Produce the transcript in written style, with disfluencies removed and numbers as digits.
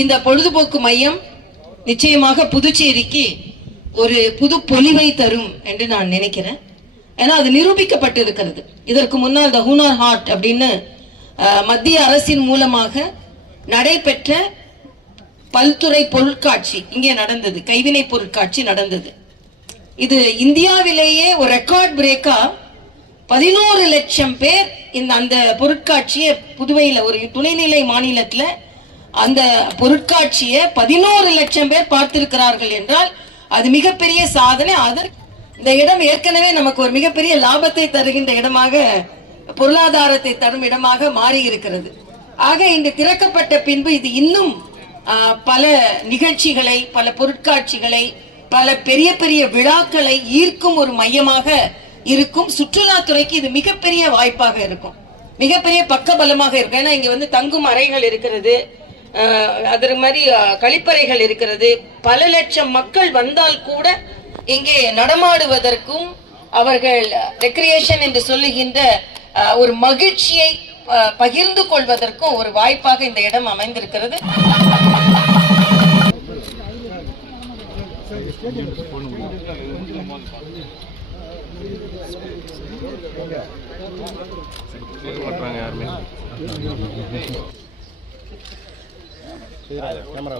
இந்த பொழுதுபோக்கு மையம் நிச்சயமாக புதுச்சேரிக்கு ஒரு புது பொலிவை தரும் என்று நான் நினைக்கிறேன். ஏன்னா அது நிரூபிக்கப்பட்டிருக்கிறது. இதற்கு முன்னால் த ஹூனார் ஹார்ட் அப்படின்னு மத்திய அரசின் மூலமாக நடைபெற்ற பல்துறை பொருட்காட்சி இங்கே நடந்தது, கைவினை பொருட்காட்சி நடந்தது. இது இந்தியாவிலேயே ஒரு ரெக்கார்ட் பிரேக்கா 11 லட்சம் பேர் அந்த பொருட்காட்சியை புதுவையில் ஒரு துணைநிலை மாநிலத்தில் அந்த பொருட்காட்சியை 11 லட்சம் பேர் பார்த்திருக்கிறார்கள் என்றால் அது மிகப்பெரிய சாதனை. இந்த இடம் ஏற்கனவே நமக்கு ஒரு மிகப்பெரிய லாபத்தை தருகின்ற இடமாக, பொருளாதாரத்தை தரும் இடமாக மாறி இருக்கிறது. ஆக இன்று திறக்கப்பட்ட பின்பு இது இன்னும் பல நிகழ்ச்சிகளை, பல பொருட்காட்சிகளை, பல பெரிய பெரிய விழாக்களை ஈர்க்கும் ஒரு மையமாக இருக்கும். சுற்றுலாத்துறைக்கு இது மிகப்பெரிய வாய்ப்பாக இருக்கும், மிகப்பெரிய பக்கபலமாக இருக்கும். ஏன்னா இங்க தங்கும் அறைகள் இருக்கிறது, அதே மாதிரி கழிப்பறைகள் இருக்கிறது. பல லட்சம் மக்கள் வந்தால் கூட இங்கே நடமாடுவதற்கும் அவர்கள் ரெக்ரியேஷன் என்று சொல்லுகின்ற ஒரு மகிழ்ச்சியை பகிர்ந்து கொள்வதற்கும் ஒரு வாய்ப்பாக இந்த இடம் அமைந்திருக்கிறது. கேமரா